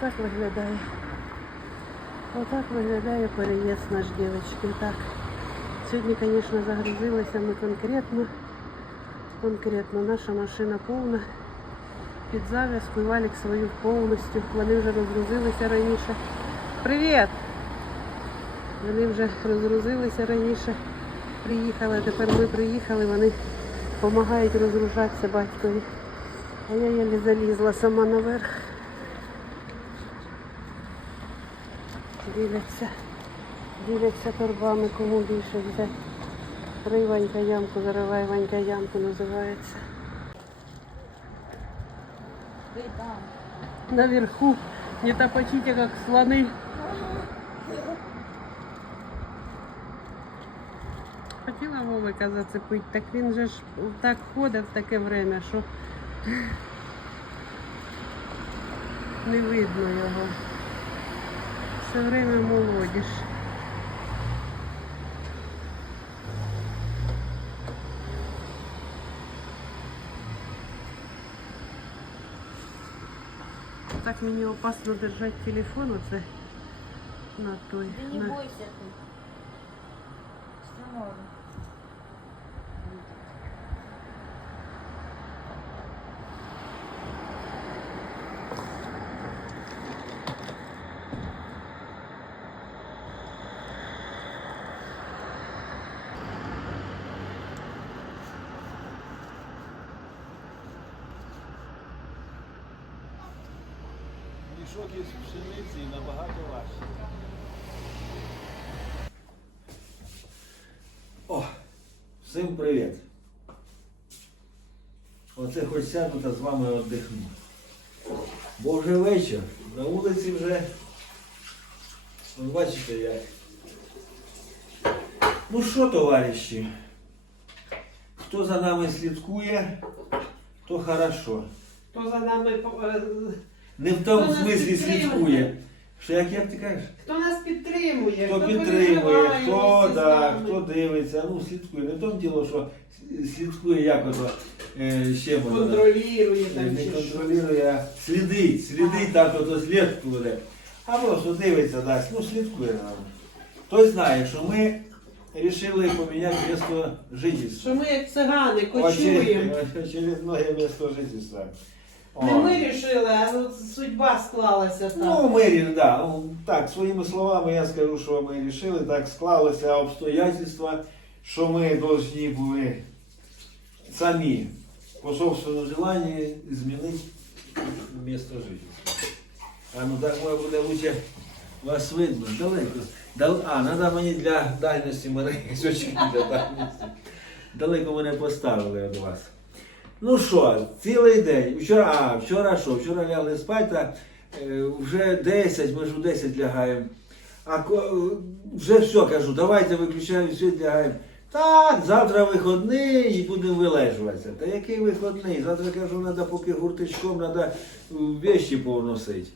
Так виглядає. Отак виглядає переїзд наш дівчатки. Так. Сьогодні, звісно, загрузилися ми конкретно. Конкретно наша машина повна. Під зав'язку і валік свою повністю. Вони вже розгрузилися раніше. Привіт! Вони вже розгрузилися раніше. Приїхали, тепер ми приїхали, вони допомагають розгружатися батькові. А я еле залізла сама наверх. Дивляться, дивляться торбами, кому більше взяти. Рий Ванька ямку, заривай Ванька ямку називається. Наверху не топочите, как слоны. Хотіла Вовика зацепити, так він же ж так ходить в таке время, що не видно його. Все время молодіж. Так мені опасно держати телефон оце на той. Да не на... бойся ты. Все Мішок із пшениці набагато важче. О, всім привіт. Оце хоч сяду та з вами віддихну. Бо вже вечір, на вулиці вже, ви бачите як. Ну що, товариші, хто за нами слідкує, то хорошо. Хто за нами е, Не в тому Хто нас смислі підтримує? слідкує. Що як, як ти кажеш? хто нас підтримує, Хто підтримує, переживає хто, вместе з да, нами. хто дивиться, ну слідкує. Не в тому діло, що слідкує як ото е, ще можна. контролює там Не чи що. контролює, а слідить, слідить так ото слідкує. А просто дивиться, да, ну слідкує нам. Хтось знає, що ми вирішили поміняти місто жительства. Що ми як цигани кочуємо. Очер- Очередное місто жительства. Не ми рішили, а судьба склалася так. Ну, ми, да, ну, так, своїми словами я скажу, що ми вирішили, так склалися обстоятельства, що ми повинні були самі по собственному желанню змінити місто жительства. А ну так може буде лучше вас видно, далеко. Дал... А, треба мені для дальності мене для дальності. Далеко мене поставили від вас. Ну що, цілий день. Вчора, а, вчора що? Вчора лягли спати, та, е, вже 10, ми ж у 10 лягаємо. А ко- вже все кажу, давайте виключаємо світ, лягаємо. Так, завтра вихідний і будемо вилежуватися. Та який вихідний? Завтра кажу, треба поки гуртичком, треба вещі повносити.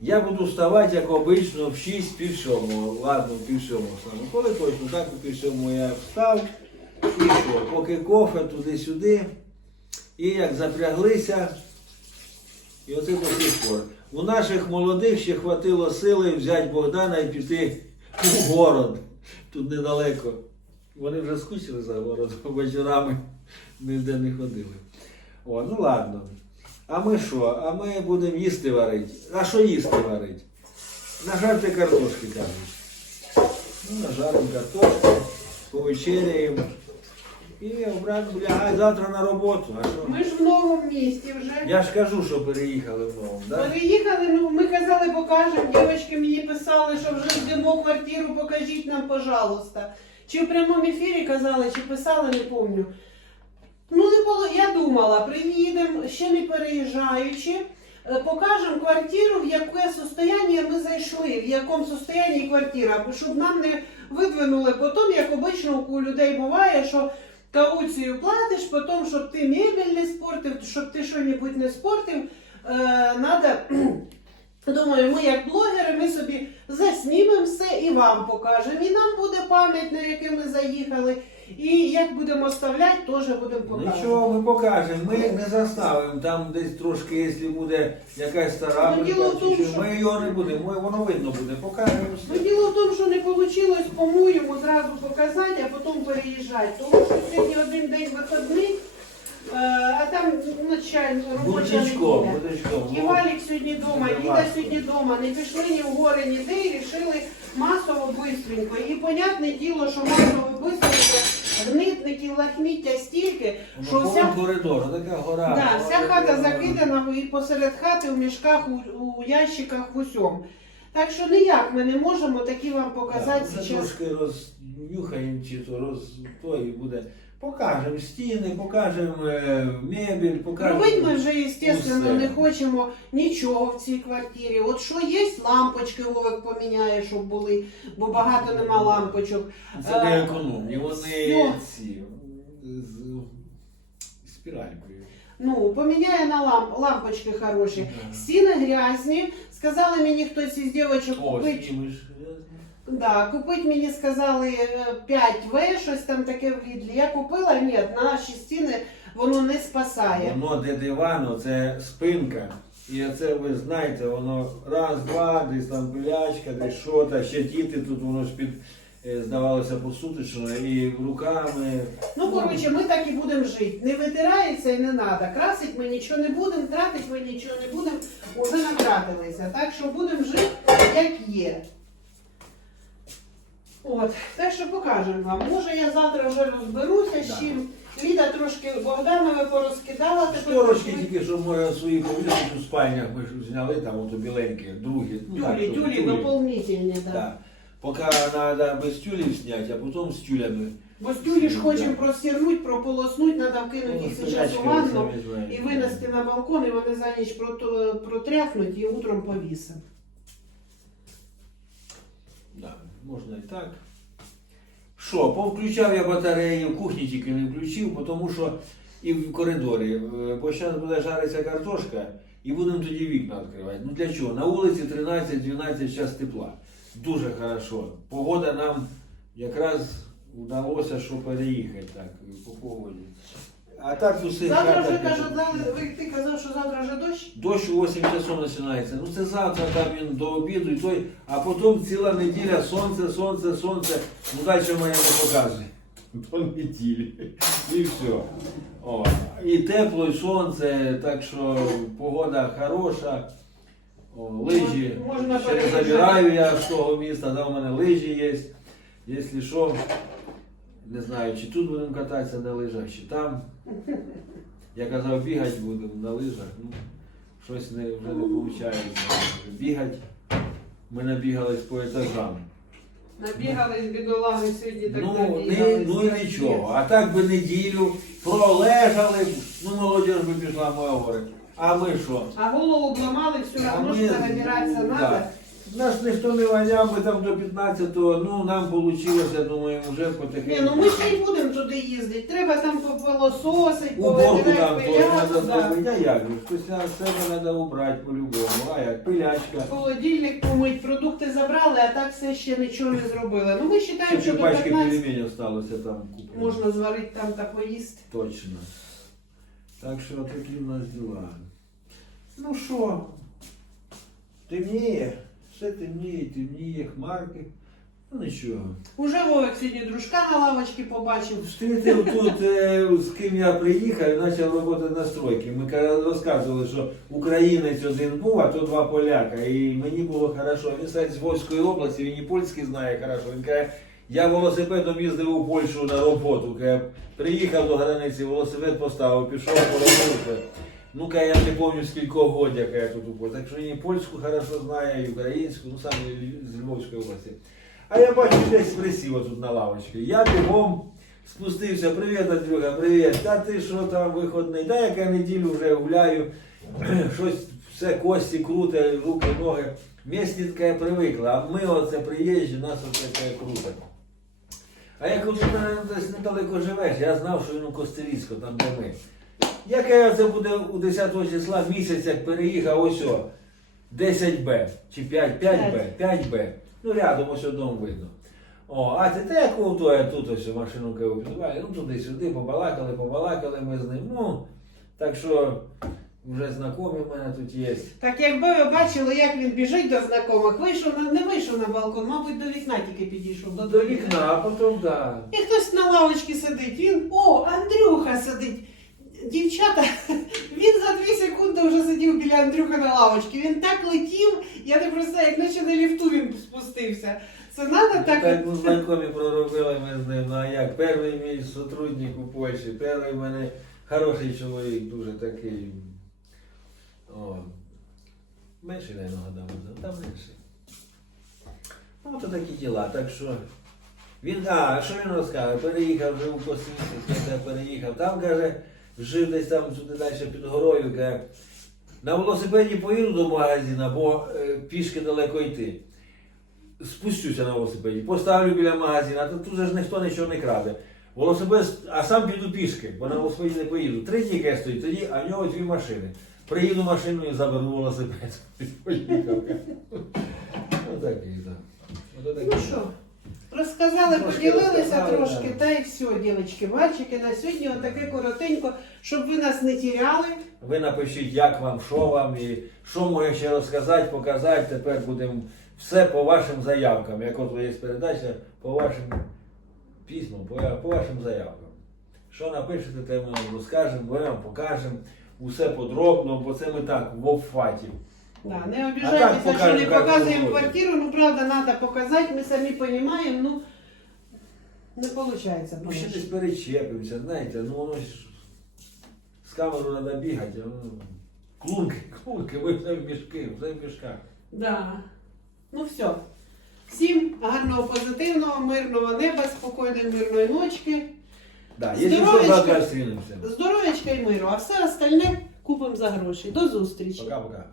Я буду вставати, як обично, в 6 пів сьомого. Ладно, пів сьомого. Коли точно так, у пів сьомого я встав. І що, поки кофе туди-сюди. І як запряглися, і оце до сих пор. У наших молодих ще хватило сили взяти Богдана і піти у город. Тут недалеко. Вони вже скучили за городом, вечорами ніде не ходили. О, ну ладно. А ми що? А ми будемо їсти варити. А що їсти варити? Нажарте картошки кажуть. Ну, нажаримо картошку, повечеряємо. І обратно лягай завтра на роботу. А що? Ми ж в новому місті вже. Я ж кажу, що переїхали в новому, да? Переїхали, ну ми казали, покажемо. Дівчатки мені писали, що вже ждемо квартиру, покажіть нам, пожалуйста. Чи в прямому ефірі казали, чи писали, не пам'ятаю. Ну, не було, я думала, приїдемо, ще не переїжджаючи, е, покажемо квартиру, в яке состояння ми зайшли, в якому состоянні квартира, щоб нам не видвинули потім, як обично у людей буває, що кауцію платиш, потім, щоб ти мебель не спортив, щоб ти щось не спортив, е, надо, думаю, ми як блогери, ми собі заснімемо все і вам покажемо. І нам буде пам'ять, на яке ми заїхали. І як будемо оставляти, теж будемо показувати. Нічого, ми покажемо. Ми не заставимо. Там десь трошки, якщо буде якась стара, Ну, діло в тому, що- ми його не будемо. Ми- Воно видно буде. Покажемо Ну, діло в тому, що не вийшло, по-моєму, зразу показати, а потім переїжджати. Тому що сьогодні один день вихідний, е, а там начальник робоча Будничком, неділя. І Валік сьогодні вдома, Ліда сьогодні вдома, не пішли ні в гори, ніде і рішили масово бистренько. І понятне діло, що масово бистренько гнитників, лахміття стільки, що Воно вся, коридор, така гора. да, вся хата закидана і посеред хати в мішках, у, у ящиках, в усьому. Так що ніяк ми не можемо такі вам показати ми зараз. трошки рознюхаємо чи то роз то і буде. Покажемо стіни, покажемо е, мебель, покажемо. Робити ми вже, звісно, не хочемо нічого в цій квартирі. От що є, лампочки Вовик поміняє, щоб були, бо багато нема лампочок. Це не Е, економні, вони ці з спіралькою. Ну, поміняє на ламп, лампочки хороші. Да. Стіни грязні. Сказали мені хтось із дівчаток О, купити. Да, купити мені сказали е, 5В, щось там таке в Лідлі. Я купила, ні, на наші стіни воно не спасає. Воно де дивано, це спинка. І це ви знаєте, воно раз, два, десь там пилячка, десь що та ще діти тут воно ж під е, здавалося посуточно і руками. Ну, коротше, ми так і будемо жити. Не витирається і не треба. Красить ми нічого не будемо, тратить ми нічого не будемо, уже натратилися. Так що будемо жити, як є. От, так що покажемо вам. Може я завтра вже розберуся з чим. Ліда трошки Богданове порозкидала. тепер Шторочки ми- тільки, що може свої повісити у спальнях, ми ж зняли там ото біленькі, другі. Ну, так, Тюлі, щоб тюлі, дополнительні, да. Да. Поки треба без тюлів зняти, а потім з тюлями. Бо з тюлі ж хочемо просірнути, прополоснути, треба вкинути Ну, їх зараз у ванну і винести на балкон, і вони за ніч протряхнуть і утром повісимо. Да, можна і так. Що, повключав я батареї, в кухні тільки не включив, тому що і в коридорі. е, Бо зараз буде жаритися картошка і будемо тоді вікна відкривати. Ну для чого? На вулиці 13-12 час тепла. Дуже хорошо. Погода нам якраз вдалося, що переїхати так по погоді. А так усе Завтра вже кажуть, ви ти казав, що завтра вже дощ? Дощ у 8 часов починається. Ну це завтра там він до обіду і той, а потім ціла неділя сонце, сонце, сонце. Ну далі мене не показує. До неділі. І все. О. І тепло, і сонце, так що погода хороша. О, лижі. Можна Ще не переїжджати. забираю я з того міста, там у мене лижі є. Якщо що, не знаю, чи тут будемо кататися на лижах, чи там. Я казав, бігати будемо на лижах. Ну, щось не, вже не виходить. Бігати. Ми набігались по етажам. Набігались бідолаги сьогодні так Ну, набігались. ну і нічого. А так би неділю пролежали, б, ну молодь би пішла, ми говорить. А ми що? А голову обламали, все А одно ми- треба. Нас ніхто не ваняв, ми там до 15-го, ну нам вийшло, я думаю, вже Ні, потихеньку. ну ми ще й будемо туди їздити. Треба там попилососити, Уборку повитирати пиляку, да. зробити, а як же? Хтось на себе треба убрати по-любому, а як? Пилячка. холодильник помить, продукти забрали, а так все ще нічого не зробили. Ну ми вважаємо, Ще що до пачки 15 пельменів сталося там купити. можна зварити там та поїсти. Точно. Так що такі в нас діла. Ну що, темніє, все темніє, темніє, хмарки. Ну нічого. Уже Вовик сьогодні дружка на лавочці побачив. Встрітив тут, е, з ким я приїхав і почав роботи на стройці. Ми ка- розказували, що українець один був, а то два поляка. І мені було хорошо. Він кстати, з Вольської області, він і польський знає хорошо. Він каже, я велосипедом їздив у Польщу на роботу. Каже, приїхав до границі, велосипед поставив, пішов по роботу. Ну, каже, я не пам'ятаю скільки год, яка я тут у Польщі. Так що і польську хорошо знає, і українську, ну саме з Львовської області. А я бачу, десь присів тут на лавочці. Я бігом спустився, привіт, Андрюха, привіт. Та ти що там виходний? Та яка неділю вже гуляю, щось все кості круте, руки, ноги. Таке привикла, а ми оце приїжджі, нас оце таке круте. А як от у мене десь недалеко живеш, я знав, що він у Костеліцько, там де ми. Яке це буде у 10 числа місяць, як переїхав, ось о, 10Б чи 5, 5Б, 5Б. Ну рядом ось одному видно. О, а це те, як у той, тут ось машину каву ну туди-сюди, побалакали, побалакали ми з ним. Ну, так що вже знайомі в мене тут є. Так якби ви бачили, як він біжить до знайомих, вийшов на не вийшов на балкон, мабуть, до вікна тільки підійшов. До, До вікна, а потім да. І хтось на лавочці сидить. Він, о, Андрюха сидить. Дівчата, він за дві секунди вже сидів біля Андрюха на лавочці. Він так летів, я не представляю, як наче на ліфту він спустився. Це треба так. Так ну, знайомі проробили ми з ним. Ну а як? Перший мій сотрудник у Польщі, перший в мене хороший чоловік, дуже такий. О, менший, наверное, годами, там менший. Ну, то такі діла. Так що. Він, а, що він розкаже? Переїхав, жив у Космісі, де переїхав. Там, каже, жив десь там сюди далі під горою, каже, на велосипеді поїду до магазина, бо е, пішки далеко йти. Спущуся на велосипеді, поставлю біля магазина, а тут же ж ніхто нічого не краде. Велосипед, а сам піду пішки, бо на велосипеді не поїду. Три дні стоїть, тоді, а в нього дві машини. Приїду машиною і заберу велосипед. Поїхав. Ну так. Ну що, розказали, Трошки поділилися розказали, трошки, да. та й все, дівчатки, мальчики, на сьогодні отаке коротенько, щоб ви нас не тіряли. Ви напишіть, як вам, що вам і що можу ще розказати, показати. Тепер будемо все по вашим заявкам. Як от є передача по вашим письмам, по, по вашим заявкам. Що напишете, те ми вам розкажемо, ми вам покажемо. Усе подробно, бо це ми так в обфаті. Да, не обіжайтеся, що не як показуємо квартиру, ну правда, треба показати, ми самі розуміємо, ну не виходить. Ну ще десь перечепимося, знаєте, ну воно ж з камерою треба бігати. а воно- Клунки, клунки, ви все в мішки, все в мішках. Да. Ну все. Всім гарного, позитивного, мирного неба, спокійної, мирної ночки, Да, якщо що, Здоров'ячка. завтра зустрінемося. здоров'ячка і миру, а все остальне купимо за гроші. До зустрічі. Пока-пока.